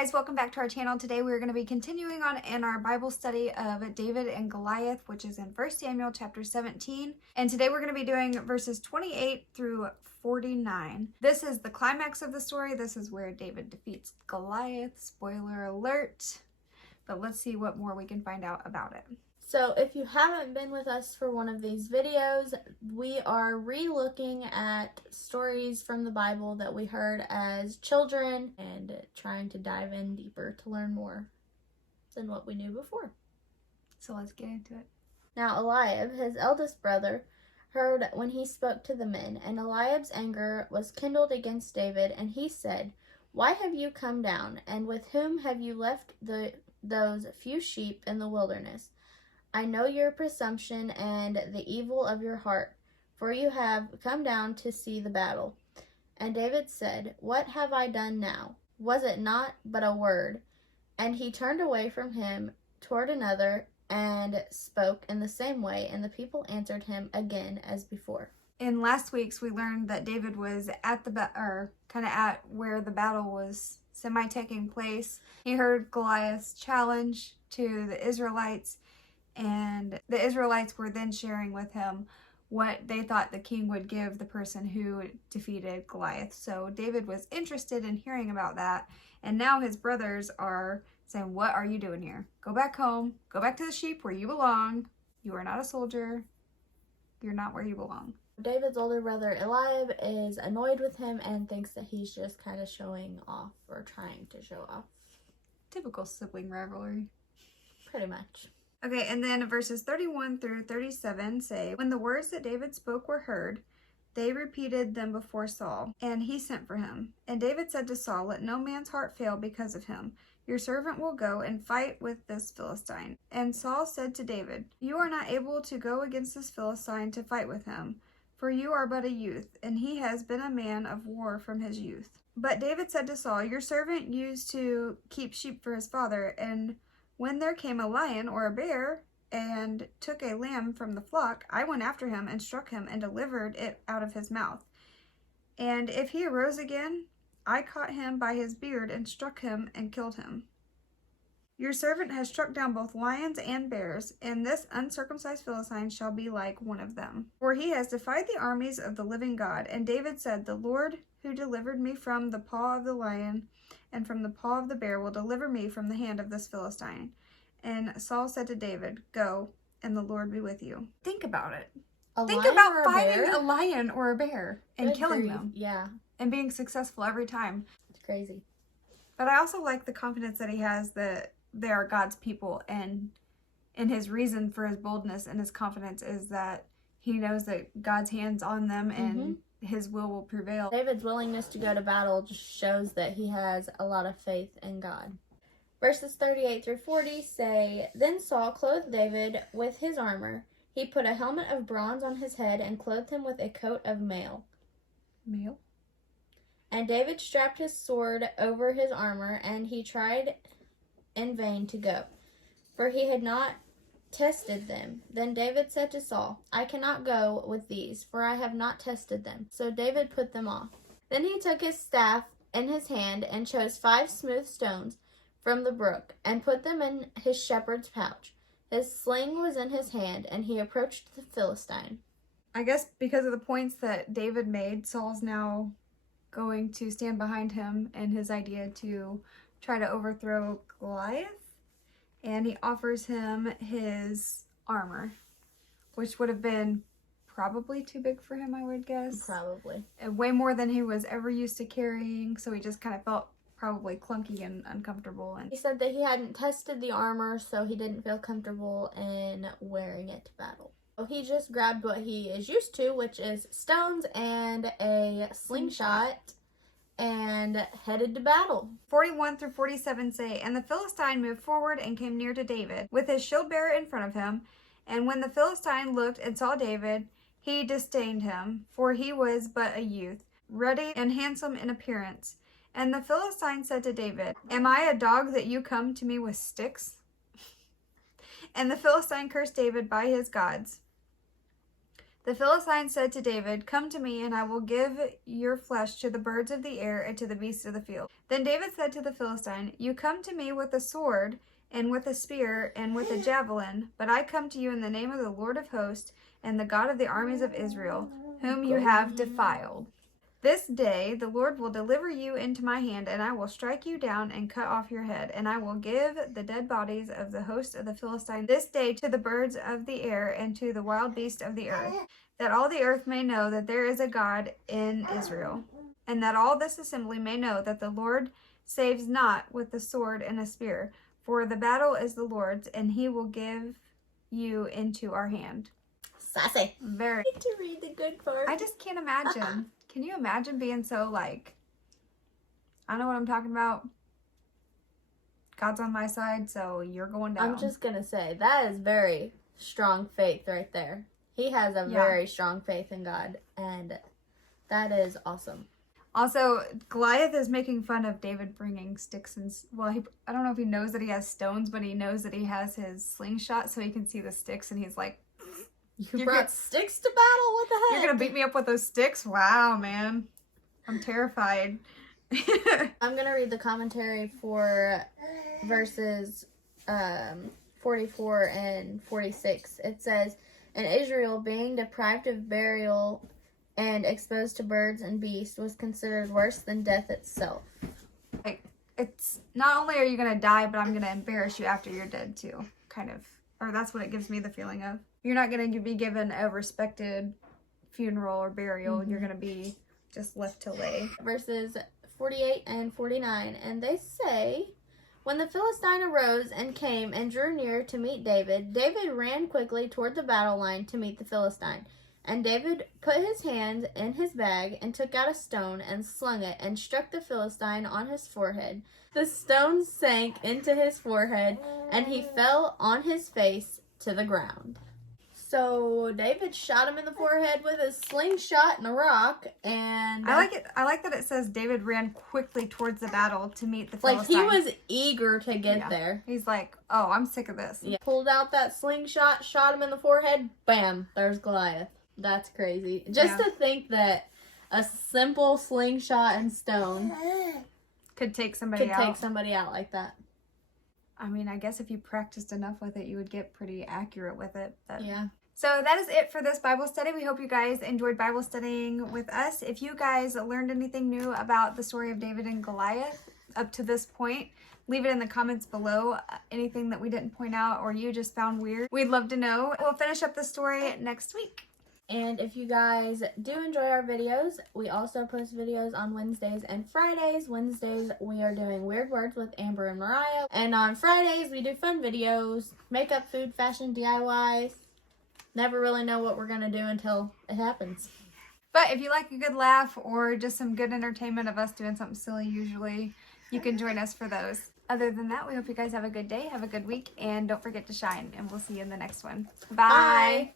guys, welcome back to our channel. Today we're going to be continuing on in our Bible study of David and Goliath, which is in 1 Samuel chapter 17. And today we're going to be doing verses 28 through 49. This is the climax of the story. This is where David defeats Goliath. Spoiler alert. But let's see what more we can find out about it. So if you haven't been with us for one of these videos, we are re-looking at stories from the Bible that we heard as children and trying to dive in deeper to learn more than what we knew before. So let's get into it. Now Eliab, his eldest brother, heard when he spoke to the men, and Eliab's anger was kindled against David, and he said, "Why have you come down, and with whom have you left those few sheep in the wilderness? I know your presumption and the evil of your heart, for you have come down to see the battle." And David said, "What have I done now? Was it not but a word?" And he turned away from him toward another and spoke in the same way, and the people answered him again as before. In last week's, we learned that David was at at where the battle was taking place. He heard Goliath's challenge to the Israelites, and the Israelites were then sharing with him what they thought the king would give the person who defeated Goliath. So David was interested in hearing about that, and now his brothers are saying, "What are you doing here? Go back home. Go back to the sheep where you belong. You are not a soldier. You're not where you belong." David's older brother Eliab is annoyed with him and thinks that he's just kind of showing off or trying to show off. Typical sibling rivalry. Pretty much. Okay, and then verses 31 through 37 say, "When the words that David spoke were heard, they repeated them before Saul, and he sent for him. And David said to Saul, 'Let no man's heart fail because of him. Your servant will go and fight with this Philistine.' And Saul said to David, 'You are not able to go against this Philistine to fight with him, for you are but a youth, and he has been a man of war from his youth.' But David said to Saul, 'Your servant used to keep sheep for his father, and when there came a lion or a bear and took a lamb from the flock, I went after him and struck him and delivered it out of his mouth. And if he arose again, I caught him by his beard and struck him and killed him. Your servant has struck down both lions and bears, and this uncircumcised Philistine shall be like one of them. For he has defied the armies of the living God.' And David said, 'The Lord who delivered me from the paw of the lion and from the paw of the bear will deliver me from the hand of this Philistine.' And Saul said to David, 'Go, and the Lord be with you.'" Think about it. Think about fighting a lion or a bear and killing them. Yeah. And being successful every time. It's crazy. But I also like the confidence that he has that they are God's people, and his reason for his boldness and his confidence is that he knows that God's hand's on them and his will prevail. David's willingness to go to battle just shows that he has a lot of faith in God. Verses 38 through 40 say, "Then Saul clothed David with his armor. He put a helmet of bronze on his head and clothed him with a coat of mail. And David strapped his sword over his armor, and he tried in vain to go, for he had not tested them. Then David said to Saul, 'I cannot go with these, for I have not tested them.' So David put them off. Then he took his staff in his hand and chose 5 smooth stones from the brook and put them in his shepherd's pouch. His sling was in his hand, and he approached the Philistine." I guess because of the points that David made, Saul's now going to stand behind him and his idea to try to overthrow Goliath. And he offers him his armor, which would have been probably too big for him, I would guess. Probably. And way more than he was ever used to carrying, so he just kind of felt probably clunky and uncomfortable. And he said that he hadn't tested the armor, so he didn't feel comfortable in wearing it to battle. So he just grabbed what he is used to, which is stones and a slingshot, and headed to battle. 41 through 47 say, "And the Philistine moved forward and came near to David, with his shield bearer in front of him. And when the Philistine looked and saw David, he disdained him, for he was but a youth, ruddy and handsome in appearance. And the Philistine said to David, 'Am I a dog that you come to me with sticks?' And the Philistine cursed David by his gods. The Philistine said to David, "Come to me, and I will give your flesh to the birds of the air and to the beasts of the field." Then David said to the Philistine, "You come to me with a sword, and with a spear, and with a javelin, but I come to you in the name of the Lord of hosts, and the God of the armies of Israel, whom you have defiled. This day the Lord will deliver you into my hand, and I will strike you down and cut off your head, and I will give the dead bodies of the host of the Philistines this day to the birds of the air and to the wild beasts of the earth, that all the earth may know that there is a God in Israel, and that all this assembly may know that the Lord saves not with the sword and a spear, for the battle is the Lord's, and he will give you into our hand." Sassy. Very. I need to read the good part. I just can't imagine. Can you imagine being so like, I know what I'm talking about. God's on my side, so you're going down. I'm just going to say, that is very strong faith right there. He has a very strong faith in God, and that is awesome. Also, Goliath is making fun of David bringing sticks and, well, I don't know if he knows that he has stones, but he knows that he has his slingshot, so he can see the sticks, and he's like, You brought sticks to battle? What the heck? You're going to beat me up with those sticks? Wow, man. I'm terrified. I'm going to read the commentary for verses 44 and 46. It says, "And Israel, being deprived of burial and exposed to birds and beasts, was considered worse than death itself." Like, it's not only are you going to die, but I'm going to embarrass you after you're dead too. Kind of. Or that's what it gives me the feeling of. You're not going to be given a respected funeral or burial. You're going to be just left to lay. Verses 48 and 49. "And they say, when the Philistine arose and came and drew near to meet David, David ran quickly toward the battle line to meet the Philistine. And David put his hand in his bag and took out a stone and slung it and struck the Philistine on his forehead. The stone sank into his forehead, and he fell on his face to the ground." So David shot him in the forehead with a slingshot and a rock, and I like it. I like that it says David ran quickly towards the battle to meet the Philistine. Like, he was eager to get there. He's like, "Oh, I'm sick of this." Yeah. Pulled out that slingshot, shot him in the forehead, bam, there's Goliath. That's crazy. Just to think that a simple slingshot and stone could take somebody out like that. I mean, I guess if you practiced enough with it, you would get pretty accurate with it. But yeah. So that is it for this Bible study. We hope you guys enjoyed Bible studying with us. If you guys learned anything new about the story of David and Goliath up to this point, leave it in the comments below. Anything that we didn't point out or you just found weird, we'd love to know. We'll finish up the story next week. And if you guys do enjoy our videos, we also post videos on Wednesdays and Fridays. Wednesdays, we are doing Weird Words with Amber and Mariah. And on Fridays, we do fun videos, makeup, food, fashion, DIYs. Never really know what we're going to do until it happens. But if you like a good laugh or just some good entertainment of us doing something silly usually, you can join us for those. Other than that, we hope you guys have a good day, have a good week, and don't forget to shine. And we'll see you in the next one. Bye.